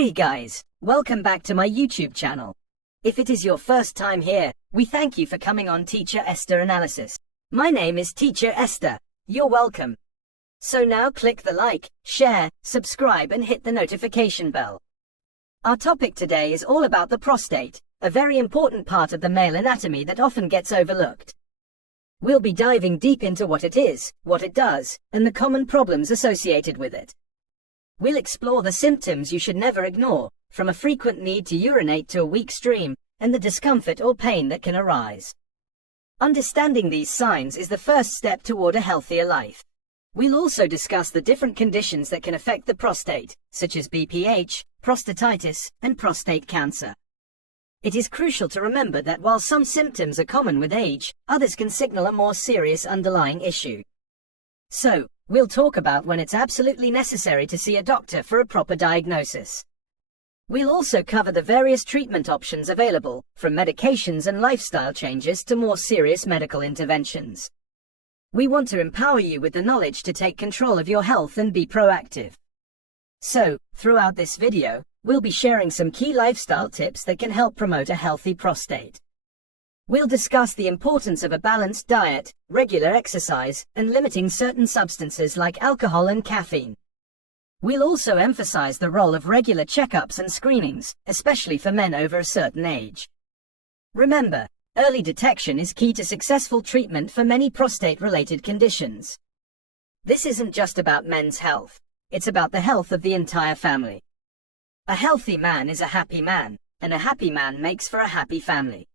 Hey guys, welcome back to my YouTube channel. If it is your first time here, we thank you for coming on Teacher Esther Analysis. My name is Teacher Esther. You're welcome. So now click the like, share, subscribe and hit the notification bell. Our topic today is all about the prostate, a very important part of the male anatomy that often gets overlooked. We'll be diving deep into what it is, what it does, and the common problems associated with it. We'll explore the symptoms you should never ignore, from a frequent need to urinate to a weak stream, and the discomfort or pain that can arise. Understanding these signs is the first step toward a healthier life. We'll also discuss the different conditions that can affect the prostate, such as BPH, prostatitis, and prostate cancer. It is crucial to remember that while some symptoms are common with age, others can signal a more serious underlying issue. So, we'll talk about when it's absolutely necessary to see a doctor for a proper diagnosis. We'll also cover the various treatment options available, from medications and lifestyle changes to more serious medical interventions. We want to empower you with the knowledge to take control of your health and be proactive. So, throughout this video, we'll be sharing some key lifestyle tips that can help promote a healthy prostate. We'll discuss the importance of a balanced diet, regular exercise, and limiting certain substances like alcohol and caffeine. We'll also emphasize the role of regular checkups and screenings, especially for men over a certain age. Remember, early detection is key to successful treatment for many prostate-related conditions. This isn't just about men's health, it's about the health of the entire family. A healthy man is a happy man, and a happy man makes for a happy family.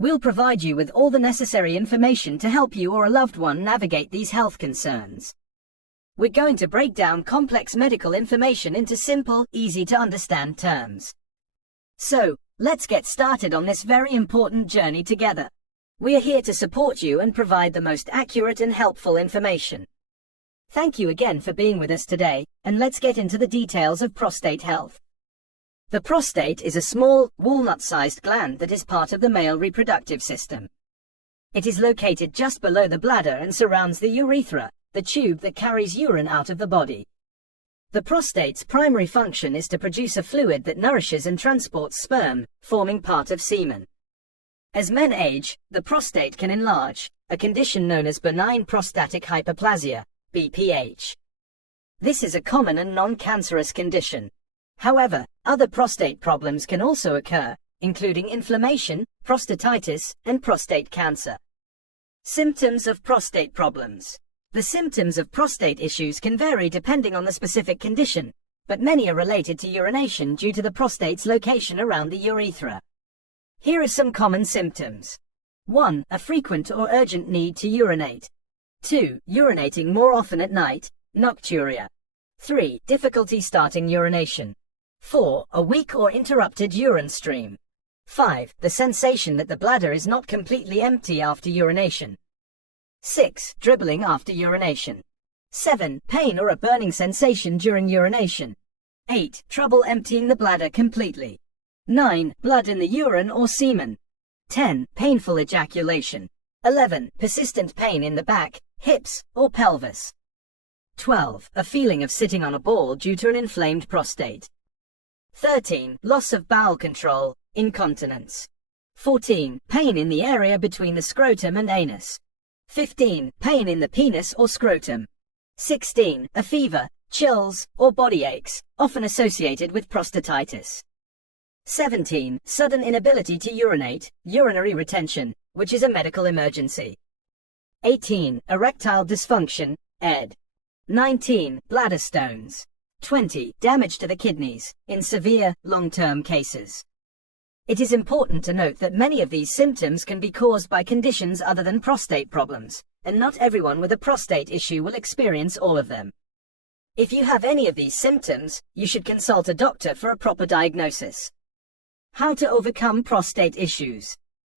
We'll provide you with all the necessary information to help you or a loved one navigate these health concerns. We're going to break down complex medical information into simple, easy-to-understand terms. So, let's get started on this very important journey together. We are here to support you and provide the most accurate and helpful information. Thank you again for being with us today, and let's get into the details of prostate health. The prostate is a small, walnut-sized gland that is part of the male reproductive system. It is located just below the bladder and surrounds the urethra, the tube that carries urine out of the body. The prostate's primary function is to produce a fluid that nourishes and transports sperm, forming part of semen. As men age, the prostate can enlarge, a condition known as benign prostatic hyperplasia, BPH. This is a common and non-cancerous condition. However, other prostate problems can also occur, including inflammation, prostatitis, and prostate cancer. Symptoms of prostate problems. The symptoms of prostate issues can vary depending on the specific condition, but many are related to urination due to the prostate's location around the urethra. Here are some common symptoms. 1. A frequent or urgent need to urinate. 2. Urinating more often at night, nocturia. 3. Difficulty starting urination. 4. A weak or interrupted urine stream. 5. The sensation that the bladder is not completely empty after urination. 6. Dribbling after urination. 7. Pain or a burning sensation during urination. 8. Trouble emptying the bladder completely. 9. Blood in the urine or semen. 10. Painful ejaculation. 11. Persistent pain in the back, hips, or pelvis. 12. A feeling of sitting on a ball due to an inflamed prostate. 13. Loss of bowel control, incontinence. 14. Pain in the area between the scrotum and anus. 15. Pain in the penis or scrotum. 16. A fever, chills, or body aches, often associated with prostatitis. 17. Sudden inability to urinate, urinary retention, which is a medical emergency. 18. Erectile dysfunction, ED. 19. Bladder stones. 20. Damage to the kidneys, in severe, long-term cases. It is important to note that many of these symptoms can be caused by conditions other than prostate problems, and not everyone with a prostate issue will experience all of them. If you have any of these symptoms, you should consult a doctor for a proper diagnosis. How to overcome prostate issues.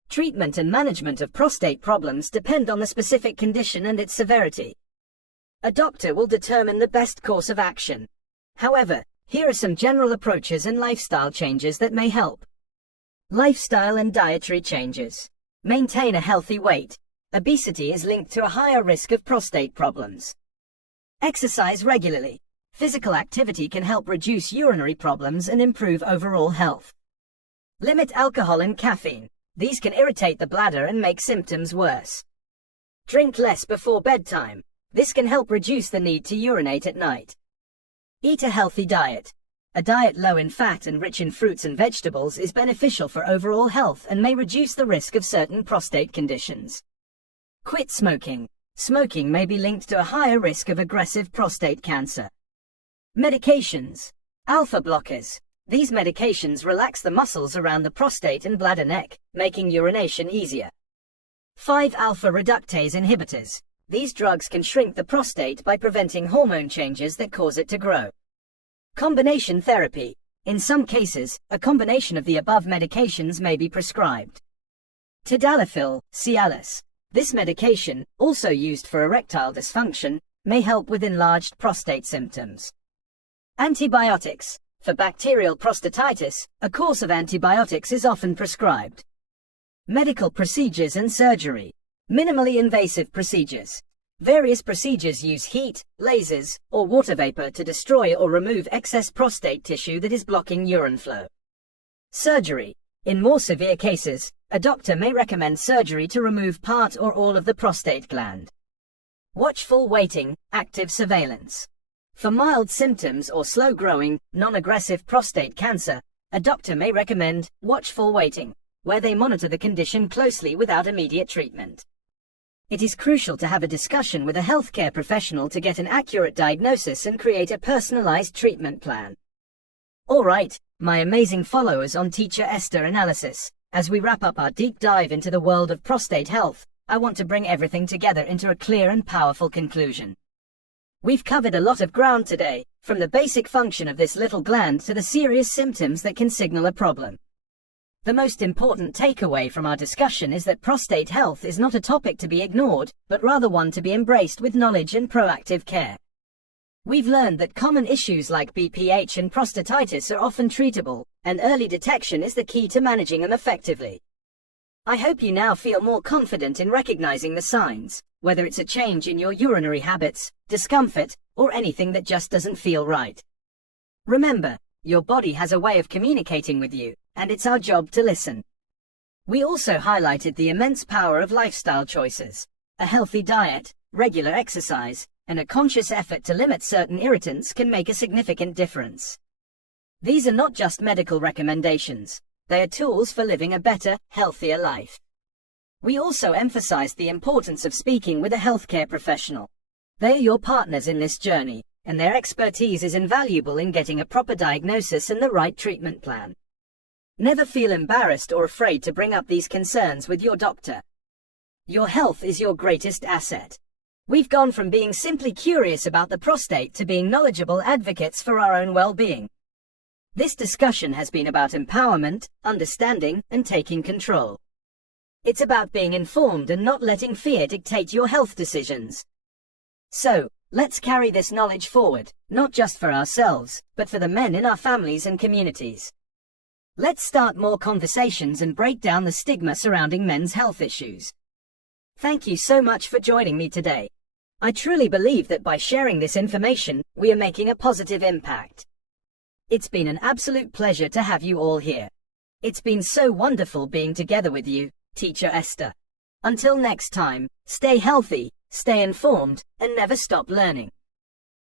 Treatment and management of prostate problems depend on the specific condition and its severity. A doctor will determine the best course of action. However, here are some general approaches and lifestyle changes that may help. Lifestyle and dietary changes. Maintain a healthy weight. Obesity is linked to a higher risk of prostate problems. Exercise regularly. Physical activity can help reduce urinary problems and improve overall health. Limit alcohol and caffeine. These can irritate the bladder and make symptoms worse. Drink less before bedtime. This can help reduce the need to urinate at night. Eat a healthy diet. A diet low in fat and rich in fruits and vegetables is beneficial for overall health and may reduce the risk of certain prostate conditions. Quit smoking. Smoking may be linked to a higher risk of aggressive prostate cancer. Medications. Alpha blockers. These medications relax the muscles around the prostate and bladder neck, making urination easier. 5-alpha reductase inhibitors. These drugs can shrink the prostate by preventing hormone changes that cause it to grow. Combination therapy. In some cases, a combination of the above medications may be prescribed. Tadalafil, Cialis. This medication, also used for erectile dysfunction, may help with enlarged prostate symptoms. Antibiotics. For bacterial prostatitis, a course of antibiotics is often prescribed. Medical procedures and surgery. Minimally invasive procedures. Various procedures use heat, lasers, or water vapor to destroy or remove excess prostate tissue that is blocking urine flow. Surgery. In more severe cases, a doctor may recommend surgery to remove part or all of the prostate gland. Watchful waiting, active surveillance. For mild symptoms or slow-growing, non-aggressive prostate cancer, a doctor may recommend watchful waiting, where they monitor the condition closely without immediate treatment. It is crucial to have a discussion with a healthcare professional to get an accurate diagnosis and create a personalized treatment plan. Alright, my amazing followers on Teacher Esther Analysis, as we wrap up our deep dive into the world of prostate health, I want to bring everything together into a clear and powerful conclusion. We've covered a lot of ground today, from the basic function of this little gland to the serious symptoms that can signal a problem. The most important takeaway from our discussion is that prostate health is not a topic to be ignored, but rather one to be embraced with knowledge and proactive care. We've learned that common issues like BPH and prostatitis are often treatable, and early detection is the key to managing them effectively. I hope you now feel more confident in recognizing the signs, whether it's a change in your urinary habits, discomfort, or anything that just doesn't feel right. Remember, your body has a way of communicating with you, and it's our job to listen. We also highlighted the immense power of lifestyle choices. A healthy diet, regular exercise, and a conscious effort to limit certain irritants can make a significant difference. These are not just medical recommendations, they are tools for living a better, healthier life. We also emphasized the importance of speaking with a healthcare professional. They are your partners in this journey, and their expertise is invaluable in getting a proper diagnosis and the right treatment plan. Never feel embarrassed or afraid to bring up these concerns with your doctor. Your health is your greatest asset. We've gone from being simply curious about the prostate to being knowledgeable advocates for our own well-being. This discussion has been about empowerment, understanding, and taking control. It's about being informed and not letting fear dictate your health decisions. So, let's carry this knowledge forward, not just for ourselves, but for the men in our families and communities. Let's start more conversations and break down the stigma surrounding men's health issues. Thank you so much for joining me today. I truly believe that by sharing this information, we are making a positive impact. It's been an absolute pleasure to have you all here. It's been so wonderful being together with you, Teacher Esther. Until next time, stay healthy, stay informed, and never stop learning.